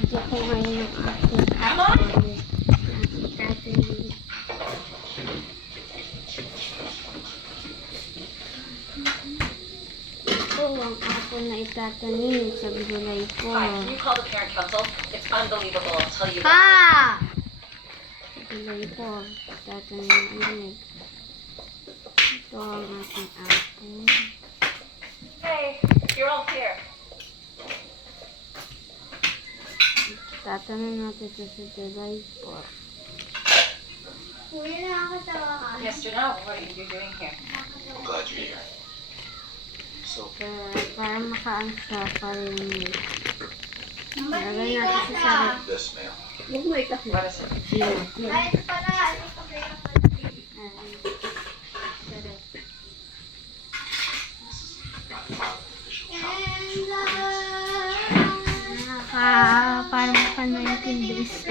Video ko ngayon yung aking tatay. Ito ang apple na itatanim sa gulay ko. Can you call the parent council? It's unbelievable. I'll tell you. Ha! Sa gulay ko, itatanim ang gulay. Ito ang aking apple. Hey, you're all here. Tatanim natin ito sa gulay ko. Yes, you know what you're doing here. I'm glad you're here. So, Para makaano siya, para yung lagay natin sa sarap. this mail. What is it? Parang pa 19 days.